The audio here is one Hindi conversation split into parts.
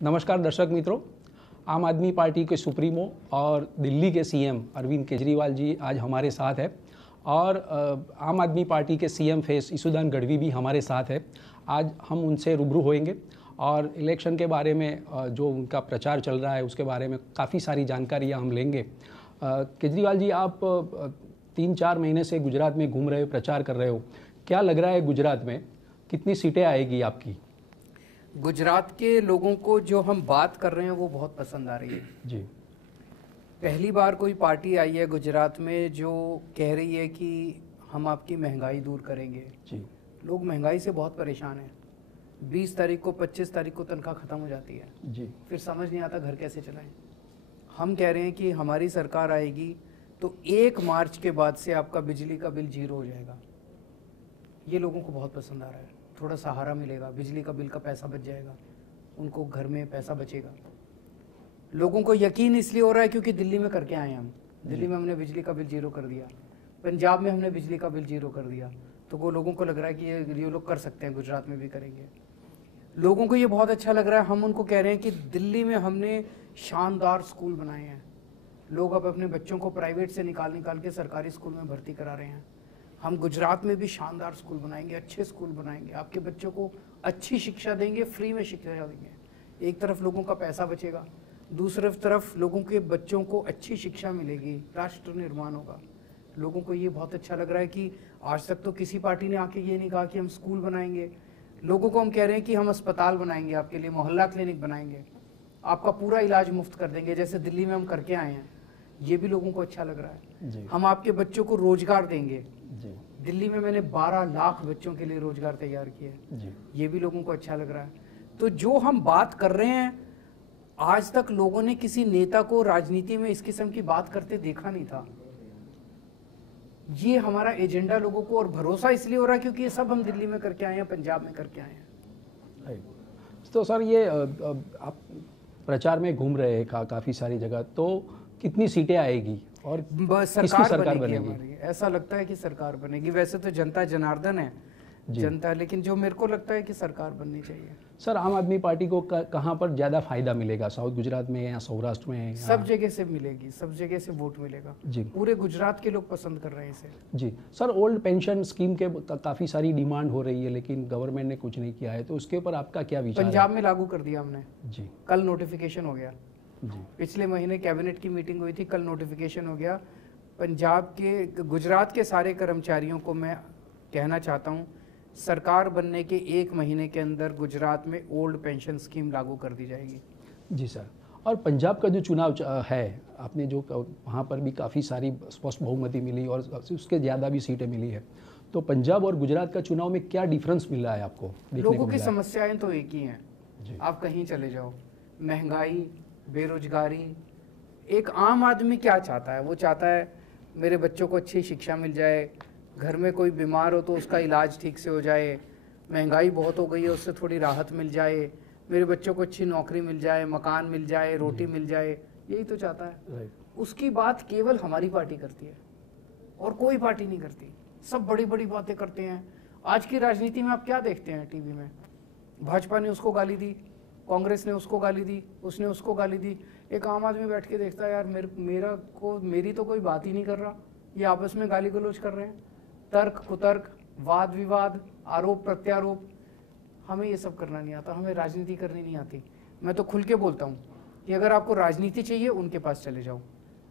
नमस्कार दर्शक मित्रों, आम आदमी पार्टी के सुप्रीमो और दिल्ली के सीएम अरविंद केजरीवाल जी आज हमारे साथ है और आम आदमी पार्टी के सीएम फेस ईशुदान गढ़वी भी हमारे साथ है। आज हम उनसे रूबरू होएंगे और इलेक्शन के बारे में जो उनका प्रचार चल रहा है उसके बारे में काफ़ी सारी जानकारियाँ हम लेंगे। केजरीवाल जी, आप 3-4 महीने से गुजरात में घूम रहे हो, प्रचार कर रहे हो, क्या लग रहा है गुजरात में कितनी सीटें आएगी आपकी? गुजरात के लोगों को जो हम बात कर रहे हैं वो बहुत पसंद आ रही है जी। पहली बार कोई पार्टी आई है गुजरात में जो कह रही है कि हम आपकी महंगाई दूर करेंगे जी। लोग महंगाई से बहुत परेशान हैं। 20 तारीख को 25 तारीख को तनख्वाह खत्म हो जाती है जी। फिर समझ नहीं आता घर कैसे चलाएं। हम कह रहे हैं कि हमारी सरकार आएगी तो 1 मार्च के बाद से आपका बिजली का बिल 0 हो जाएगा। ये लोगों को बहुत पसंद आ रहा है। थोड़ा सहारा मिलेगा, बिजली का बिल का पैसा बच जाएगा, उनको घर में पैसा बचेगा। लोगों को यकीन इसलिए हो रहा है क्योंकि दिल्ली में करके आए हैं हम। दिल्ली में हमने बिजली का बिल 0 कर दिया, पंजाब में हमने बिजली का बिल 0 कर दिया, तो वो लोगों को लग रहा है कि ये लोग कर सकते हैं, गुजरात में भी करेंगे। लोगों को ये बहुत अच्छा लग रहा है। हम उनको कह रहे हैं कि दिल्ली में हमने शानदार स्कूल बनाए हैं। लोग अब अपने बच्चों को प्राइवेट से निकाल के सरकारी स्कूल में भर्ती करा रहे हैं। हम गुजरात में भी शानदार स्कूल बनाएंगे, अच्छे स्कूल बनाएंगे, आपके बच्चों को अच्छी शिक्षा देंगे, फ्री में शिक्षा देंगे। एक तरफ लोगों का पैसा बचेगा, दूसरी तरफ लोगों के बच्चों को अच्छी शिक्षा मिलेगी, राष्ट्र निर्माण होगा। लोगों को ये बहुत अच्छा लग रहा है कि आज तक तो किसी पार्टी ने आके ये नहीं कहा कि हम स्कूल बनाएंगे। लोगों को हम कह रहे हैं कि हम अस्पताल बनाएंगे, आपके लिए मोहल्ला क्लिनिक बनाएंगे, आपका पूरा इलाज मुफ्त कर देंगे, जैसे दिल्ली में हम करके आए हैं। ये भी लोगों को अच्छा लग रहा है। हम आपके बच्चों को रोजगार देंगे। दिल्ली में मैंने 12 लाख बच्चों के लिए रोजगार तैयार किए। ये भी लोगों को अच्छा लग रहा है। तो जो हम बात कर रहे हैं, आज तक लोगों ने किसी नेता को राजनीति में इस किस्म की बात करते देखा नहीं था। ये हमारा एजेंडा लोगों को और भरोसा इसलिए हो रहा है क्योंकि ये सब हम दिल्ली में करके आए हैं, पंजाब में करके आए हैं। तो सर, ये आप प्रचार में घूम रहे हैं काफ़ी सारी जगह, तो कितनी सीटें आएगी और सरकार बनेगी हमारी? ऐसा लगता है कि सरकार बनेगी। वैसे तो जनता जनार्दन है जनता, लेकिन जो मेरे को लगता है कि सरकार बननी चाहिए। सर, आम आदमी पार्टी को कहाँ पर ज़्यादा फायदा मिलेगा? साउथ गुजरात में या सौराष्ट्र में? सब जगह से मिलेगी, सब जगह से वोट मिलेगा जी। पूरे गुजरात के लोग पसंद कर रहे हैं इसे जी। सर, ओल्ड पेंशन स्कीम के काफ़ी सारी डिमांड हो रही है लेकिन गवर्नमेंट ने कुछ नहीं किया है, तो उसके ऊपर आपका क्या विचार है? पंजाब में लागू कर दिया हमने जी। कल नोटिफिकेशन हो गया जी। पिछले महीने कैबिनेट की मीटिंग हुई थी, कल नोटिफिकेशन हो गया। पंजाब के, गुजरात के सारे कर्मचारियों को मैं कहना चाहता हूँ, सरकार बनने के 1 महीने के अंदर गुजरात में ओल्ड पेंशन स्कीम लागू कर दी जाएगी जी सर। और पंजाब का जो चुनाव है, आपने जो वहाँ पर भी काफ़ी सारी स्पष्ट बहुमति मिली और उसके ज़्यादा भी सीटें मिली है, तो पंजाब और गुजरात का चुनाव में क्या डिफरेंस मिल रहा है आपको? लोगों की समस्याएं तो एक ही हैं, आप कहीं चले जाओ, महंगाई, बेरोजगारी। एक आम आदमी क्या चाहता है? वो चाहता है मेरे बच्चों को अच्छी शिक्षा मिल जाए, घर में कोई बीमार हो तो उसका इलाज ठीक से हो जाए, महंगाई बहुत हो गई है उससे थोड़ी राहत मिल जाए, मेरे बच्चों को अच्छी नौकरी मिल जाए, मकान मिल जाए, रोटी मिल जाए, यही तो चाहता है। उसकी बात केवल हमारी पार्टी करती है और कोई पार्टी नहीं करती। सब बड़ी बड़ी बातें करते हैं। आज की राजनीति में आप क्या देखते हैं टीवी में? भाजपा ने उसको गाली दी, कांग्रेस ने उसको गाली दी, उसने उसको गाली दी। एक आम आदमी बैठ के देखता है, यार मेरी तो कोई बात ही नहीं कर रहा, ये आपस में गाली गलौज कर रहे हैं, तर्क कुतर्क, वाद विवाद, आरोप प्रत्यारोप। हमें ये सब करना नहीं आता, हमें राजनीति करनी नहीं आती। मैं तो खुल के बोलता हूँ कि अगर आपको राजनीति चाहिए उनके पास चले जाओ,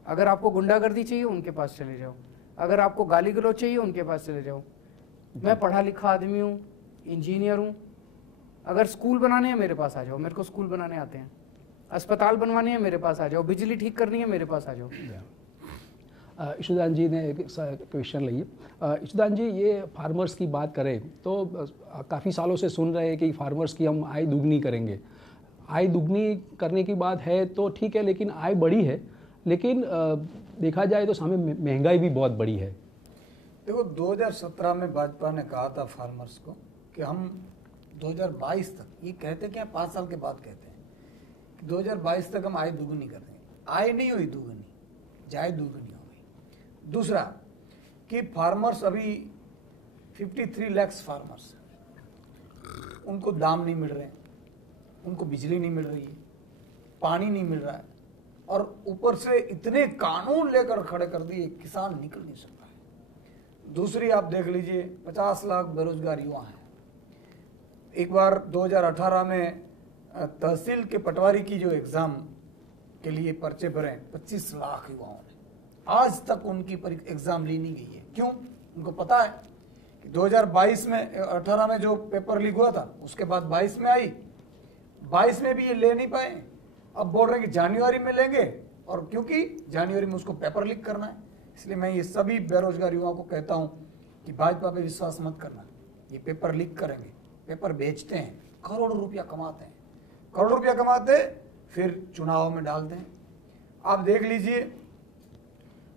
अगर आपको गुंडागर्दी चाहिए उनके पास चले जाओ, अगर आपको गाली गलौज चाहिए उनके पास चले जाओ। मैं पढ़ा लिखा आदमी हूँ, इंजीनियर हूँ। अगर स्कूल बनाने हैं मेरे पास आ जाओ, मेरे को स्कूल बनाने आते हैं। अस्पताल बनवाने हैं मेरे पास आ जाओ, बिजली ठीक करनी है मेरे पास आ जाओ। ईशुदान जी ने एक क्वेश्चन लिए। ईशुदान जी, ये फार्मर्स की बात करें तो काफ़ी सालों से सुन रहे हैं कि फार्मर्स की हम आय दुगनी करेंगे। आय दुगनी करने की बात है तो ठीक है, लेकिन आय बढ़ी है, लेकिन देखा जाए तो सामने महंगाई भी बहुत बड़ी है। देखो, 2017 में भाजपा ने कहा था फार्मर्स को कि हम 2022 तक, ये कहते क्या 5 साल के बाद कहते हैं कि 2022 तक हम आय दुगनी कर देंगे। आय नहीं हुई दुगनी, जाय दुगनी हो गई। दूसरा कि फार्मर्स अभी 53 लाख फार्मर्स, उनको दाम नहीं मिल रहे, उनको बिजली नहीं मिल रही है, पानी नहीं मिल रहा है, और ऊपर से इतने कानून लेकर खड़े कर दिए, किसान निकल नहीं सकता है। दूसरी आप देख लीजिए, 50 लाख बेरोजगार युवा हैं। एक बार 2018 में तहसील के पटवारी की जो एग्जाम के लिए पर्चे भरे 25 लाख युवाओं ने, आज तक उनकी एग्जाम ली नहीं गई है। क्यों? उनको पता है कि 2022 में 18 में जो पेपर लीक हुआ था, उसके बाद 22 में आई, 22 में भी ये ले नहीं पाए। अब बोल रहे हैं कि जनवरी में लेंगे, और क्योंकि जनवरी में उसको पेपर लीक करना है। इसलिए मैं ये सभी बेरोजगार युवाओं को कहता हूं कि भाजपा पे विश्वास मत करना। ये पेपर लीक करेंगे, पेपर बेचते हैं, करोड़ों रुपया कमाते हैं, करोड़ रुपया कमाते फिर चुनाव में डालते हैं। आप देख लीजिए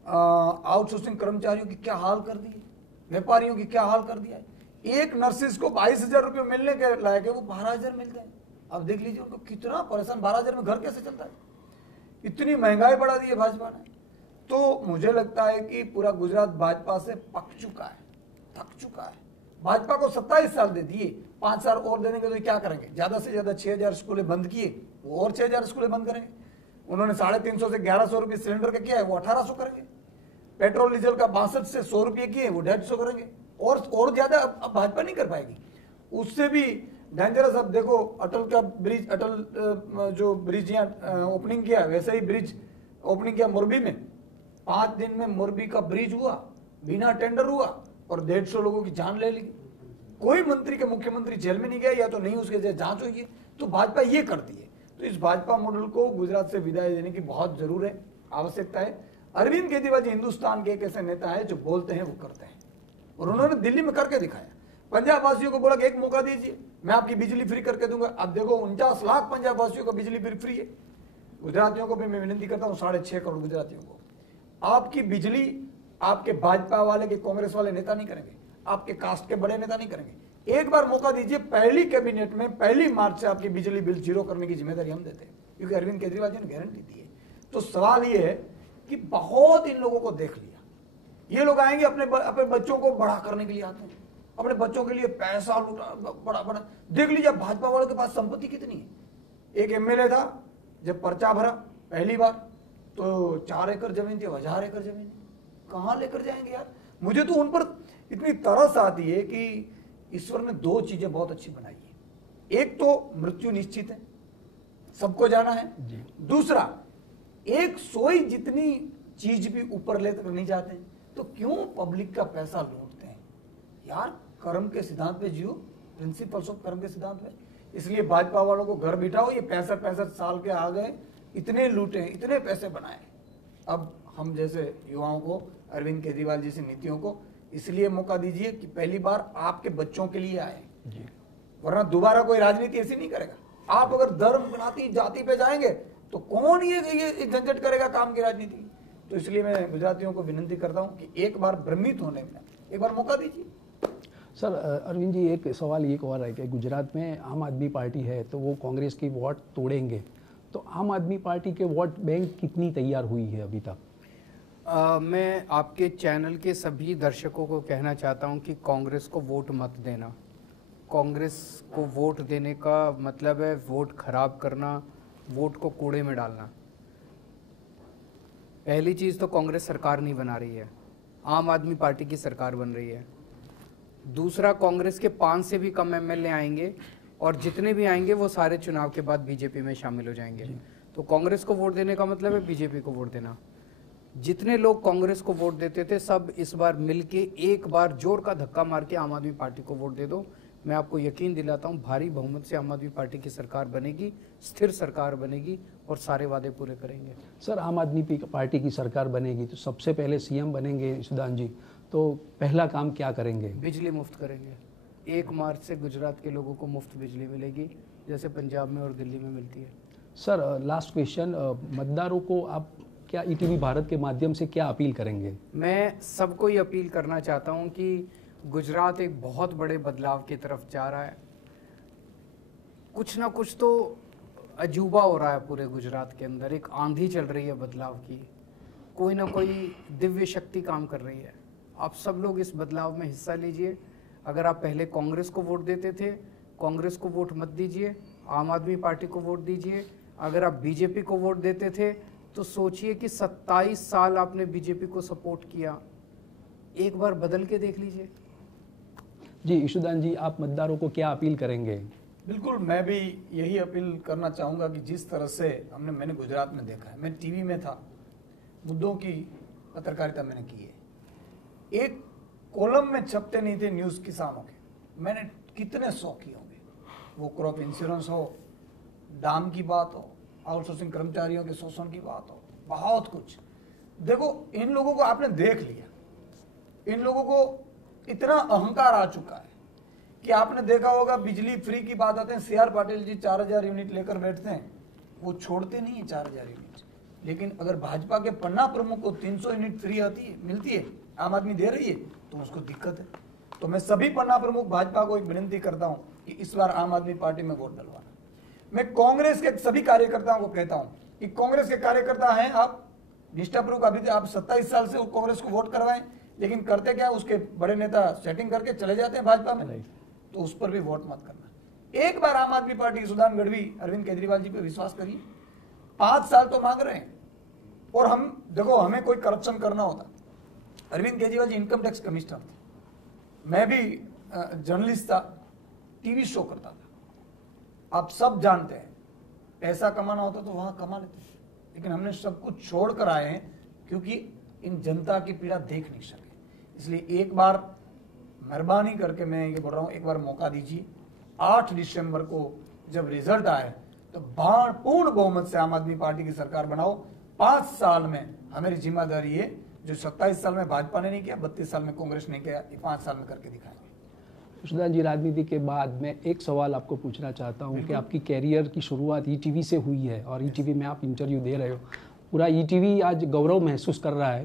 आउटसोर्सिंग कर्मचारियों की क्या हाल कर दी, व्यापारियों की क्या हाल कर दिया है। एक नर्सिस को 22,000 रुपये मिलने के लायक है, वो 12,000 मिलते हैं। अब देख लीजिए उनको कितना परेशान, 12,000 में घर कैसे चलता है। इतनी महंगाई बढ़ा दी है भाजपा ने। तो मुझे लगता है कि पूरा गुजरात भाजपा से पक चुका है, थक चुका है। भाजपा को 27 साल दे दिए, 5 साल और देने के तो क्या करेंगे? ज्यादा से ज्यादा 6,000 स्कूलें बंद किए, वो और 6,000 स्कूलें बंद करेंगे। उन्होंने 350 से 1,100 रुपये सिलेंडर का किया है, वो 1,800 करेंगे। पेट्रोल डीजल का 62 से 100 रुपये किए, वो 150 करेंगे। और ज्यादा अब भाजपा नहीं कर पाएगी। उससे भी डेंजरस, अब देखो अटल का ब्रिज, अटल जो ब्रिज यहाँ ओपनिंग किया, वैसे ही ब्रिज ओपनिंग किया मोरबी में। 5 दिन में मोरबी का ब्रिज हुआ, बिना टेंडर हुआ, और 150 लोगों की जान ले ली। कोई मंत्री के मुख्यमंत्री जेल में नहीं गया, या तो नहीं उसके जांच हुई है। तो भाजपा ये करती है। तो इस भाजपा मॉडल को गुजरात से विदाई देने की बहुत जरूर है, आवश्यकता है। अरविंद केजरीवाल जी हिंदुस्तान के एक ऐसे नेता है जो बोलते हैं वो करते हैं, और उन्होंने दिल्ली में करके दिखाया। पंजाब वासियों को बोला कि एक मौका दीजिए, मैं आपकी बिजली फ्री करके दूंगा। अब देखो 49 लाख पंजाब वासियों को बिजली फ्री है। गुजरातियों को भी मैं विनती करता हूँ, 6.5 करोड़ गुजरातियों को, आपकी बिजली आपके भाजपा वाले के कांग्रेस वाले नेता नहीं करेंगे, आपके कास्ट के बड़े नेता नहीं करेंगे। एक बार मौका दीजिए, पहली कैबिनेट में 1 मार्च से आपकी बिजली बिल जीरो करने की जिम्मेदारी हम देते हैं, क्योंकि अरविंद केजरीवाल जी ने गारंटी दी है। तो सवाल ये है कि बहुत इन लोगों को देख लिया। ये लोग आएंगे अपने बच्चों को बड़ा करने के लिए आते हैं, अपने बच्चों के लिए पैसा लुटा, बड़ा देख लीजिए भाजपा वालों के पास संपत्ति कितनी है। एक एमएलए था, जब पर्चा भरा पहली बार तो 4 एकड़ जमीन थी, 1000 एकड़ जमीन। कहां लेकर जाएंगे यार? मुझे तो उन पर इतनी तरस आती है कि ईश्वर ने 2 चीजें बहुत अच्छी बनाई है। एक तो मृत्यु निश्चित है, सबको जाना है। दूसरा, एक सोई जितनी चीज भी ऊपर लेकर नहीं जाते, तो क्यों पब्लिक का पैसा लूटते हैं यार? कर्म के सिद्धांत पे जियो, प्रिंसिपल्स ऑफ कर्म के सिद्धांत पे। इसलिए भाजपा वालों को घर बिठाओ, ये 65 साल के आ गए, इतने लूटे, इतने पैसे बनाए। अब हम जैसे युवाओं को, अरविंद केजरीवाल जैसी नीतियों को इसलिए मौका दीजिए कि पहली बार आपके बच्चों के लिए आए, वरना दोबारा कोई राजनीति ऐसी नहीं करेगा। आप अगर धर्म बनाती जाति पे जाएंगे तो कौन ये झंझट करेगा काम की राजनीति। तो इसलिए मैं गुजरातियों को विनती करता हूं कि एक बार भ्रमित होने में एक बार मौका दीजिए। सर अरविंद जी, एक सवाल एक और है कि गुजरात में आम आदमी पार्टी है, तो वो कांग्रेस की वोट तोड़ेंगे, तो आम आदमी पार्टी के वोट बैंक कितनी तैयार हुई है अभी तक? मैं आपके चैनल के सभी दर्शकों को कहना चाहता हूं कि कांग्रेस को वोट मत देना। कांग्रेस को वोट देने का मतलब है वोट खराब करना, वोट को कूड़े में डालना। पहली चीज़ तो कांग्रेस सरकार नहीं बना रही है, आम आदमी पार्टी की सरकार बन रही है। दूसरा, कांग्रेस के 5 से भी कम एमएलए आएंगे, और जितने भी आएंगे वो सारे चुनाव के बाद बीजेपी में शामिल हो जाएंगे। तो कांग्रेस को वोट देने का मतलब है बीजेपी को वोट देना। जितने लोग कांग्रेस को वोट देते थे, सब इस बार मिलके एक बार जोर का धक्का मार के आम आदमी पार्टी को वोट दे दो। मैं आपको यकीन दिलाता हूं, भारी बहुमत से आम आदमी पार्टी की सरकार बनेगी, स्थिर सरकार बनेगी, और सारे वादे पूरे करेंगे। सर, आम आदमी पार्टी की सरकार बनेगी तो सबसे पहले सीएम बनेंगे ईसुदान जी, तो पहला काम क्या करेंगे? बिजली मुफ्त करेंगे। 1 मार्च से गुजरात के लोगों को मुफ्त बिजली मिलेगी, जैसे पंजाब में और दिल्ली में मिलती है। सर, लास्ट क्वेश्चन, मतदारों को आप क्या ईटीवी भारत के माध्यम से क्या अपील करेंगे? मैं सबको ये अपील करना चाहता हूँ कि गुजरात एक बहुत बड़े बदलाव की तरफ जा रहा है। कुछ ना कुछ तो अजूबा हो रहा है पूरे गुजरात के अंदर, एक आंधी चल रही है बदलाव की, कोई ना कोई दिव्य शक्ति काम कर रही है। आप सब लोग इस बदलाव में हिस्सा लीजिए। अगर आप पहले कांग्रेस को वोट देते थे, कांग्रेस को वोट मत दीजिए, आम आदमी पार्टी को वोट दीजिए। अगर आप बीजेपी को वोट देते थे तो सोचिए कि 27 साल आपने बीजेपी को सपोर्ट किया, एक बार बदल के देख लीजिए। जी ईशुदान जी, आप मतदारों को क्या अपील करेंगे? बिल्कुल, मैं भी यही अपील करना चाहूँगा कि जिस तरह से मैंने गुजरात में देखा है, मैं टीवी में था, मुद्दों की पत्रकारिता मैंने की है, एक कॉलम में छपते नहीं थे न्यूज़ किसानों के, मैंने कितने 100 किए होंगे, वो क्रॉप इंश्योरेंस हो, दाम की बात हो, आउटसोर्सिंग कर्मचारियों के शोषण की बात हो, बहुत कुछ। देखो, इन लोगों को आपने देख लिया, इन लोगों को इतना अहंकार आ चुका है कि आपने देखा होगा बिजली फ्री की बात आते हैं, CR पाटिल जी 4000 यूनिट लेकर बैठते हैं, वो छोड़ते नहीं है 4000 यूनिट। लेकिन अगर भाजपा के पन्ना प्रमुख को 300 यूनिट फ्री आती है, मिलती है, आम आदमी दे रही है, तो उसको दिक्कत है। तो मैं सभी पन्ना प्रमुख भाजपा को एक विनती करता हूं कि इस बार आम आदमी पार्टी में वोट डलवाना। मैं कांग्रेस के सभी कार्यकर्ताओं को कहता हूं कि कांग्रेस के कार्यकर्ता हैं, आप निष्ठापूर्वक अभी आप 27 साल से कांग्रेस को वोट करवाएं, लेकिन करते क्या, उसके बड़े नेता सेटिंग करके चले जाते हैं भाजपा में, तो उस पर भी वोट मत करना। एक बार आम आदमी पार्टी ईशुदान गढ़वी, अरविंद केजरीवाल जी पे विश्वास करिए। 5 साल तो मांग रहे हैं, और हम देखो, हमें कोई करप्शन करना होता, Arvind Kejriwal ji income tax commissioner थे, मैं भी जर्नलिस्ट था, टीवी शो करता था, आप सब जानते हैं, पैसा कमाना होता तो वहां कमा लेते, लेकिन हमने सब कुछ छोड़ कर आए हैं क्योंकि इन जनता की पीड़ा देख नहीं सके। इसलिए एक बार मेहरबानी करके मैं ये बोल रहा हूँ, एक बार मौका दीजिए। 8 दिसंबर को जब रिजल्ट आए तो पूर्ण बहुमत से आम आदमी पार्टी की सरकार बनाओ। 5 साल में हमारी जिम्मेदारी है, जो 27 साल में भाजपा ने नहीं किया, 32 साल में कांग्रेस ने किया, ये 5 साल में करके दिखाएंगे। ईशुदान जी, राजनीति के बाद मैं एक सवाल आपको पूछना चाहता हूँ कि आपकी कैरियर की शुरुआत ईटीवी से हुई है और ईटीवी में आप इंटरव्यू दे रहे हो, पूरा ईटीवी आज गौरव महसूस कर रहा है,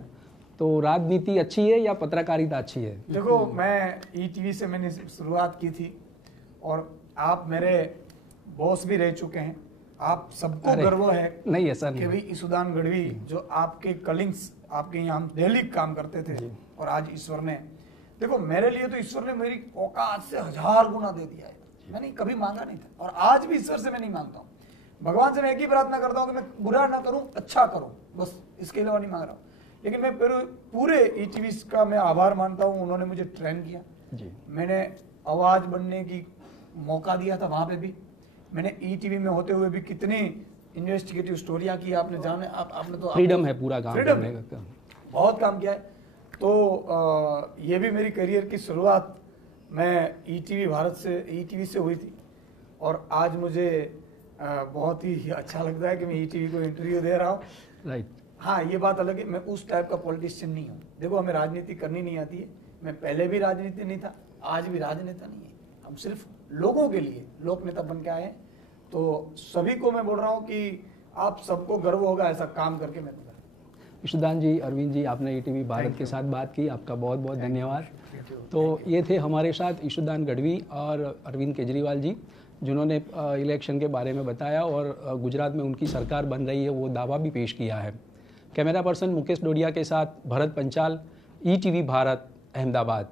तो राजनीति अच्छी है या पत्रकारिता अच्छी है? देखो, मैं ईटीवी से मैंने शुरुआत की थी, और आप मेरे बॉस भी रह चुके हैं, आप सबको गर्व है नहीं ऐसा नहीं कि भाई ईशुदान गढ़वी जो आपके कलिंग्स, आपके यहाँ हम डेली काम करते थे, और आज ईश्वर ने, देखो मेरे लिए तो ईश्वर ने मेरी औकात से 1000 गुना दे दिया है, मैंने कभी मांगा नहीं था, और आज भी ईश्वर से मैं नहीं मांगता हूँ। भगवान से मैं एक ही प्रार्थना करता हूँ कि मैं बुरा ना करूँ, अच्छा करूँ, बस इसके अलावा नहीं मांग रहा हूँ। लेकिन मैं पूरे ईटीवी का मैं आभार मानता हूँ, उन्होंने मुझे ट्रेन किया जी। मैंने आवाज बनने की मौका दिया था, वहां पे भी मैंने ईटीवी में होते हुए भी कितनी इन्वेस्टिगेटिव स्टोरियां की, आपने जाने आपने तो फ्रीडम है पूरा काम करने का, बहुत काम किया है। तो ये भी मेरी करियर की शुरुआत मैं ईटीवी भारत से, ईटीवी से हुई थी, और आज मुझे बहुत ही अच्छा लगता है कि मैं ईटीवी को इंटरव्यू दे रहा हूँ। राइट। हाँ, ये बात अलग है, मैं उस टाइप का पॉलिटिशियन नहीं हूँ। देखो, हमें राजनीति करनी नहीं आती है, मैं पहले भी राजनीति नहीं था, आज भी राजनेता नहीं है, हम सिर्फ लोगों के लिए लोक नेता बन के आए हैं। तो सभी को मैं बोल रहा हूँ कि आप सबको गर्व होगा ऐसा काम करके मैं। ईशुदान जी, अरविंद जी, आपने ईटीवी भारत के साथ बात की, आपका बहुत बहुत धन्यवाद। तो ये थे हमारे साथ ईशुदान गढ़वी और अरविंद केजरीवाल जी, जिन्होंने इलेक्शन के बारे में बताया और गुजरात में उनकी सरकार बन रही है वो दावा भी पेश किया है। कैमरा पर्सन मुकेश डोडिया के साथ भरत पंचाल, ईटीवी भारत, अहमदाबाद।